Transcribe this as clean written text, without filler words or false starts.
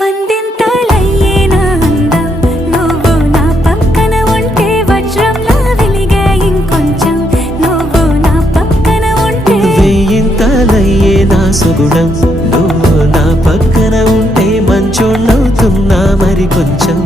వందింతలయ్యేనా అందం నువ్వు నా పక్కన ఉంటే వజ్రంలా వెలిగే ఇంకొంచెం నువ్వు నా పక్కన ఉంటే వెయ్యింతలయ్యేనా సుగుణం నువ్వు నా పక్కన ఉంటే మంచోణ్ణవుతున్నా మరి కొంచెం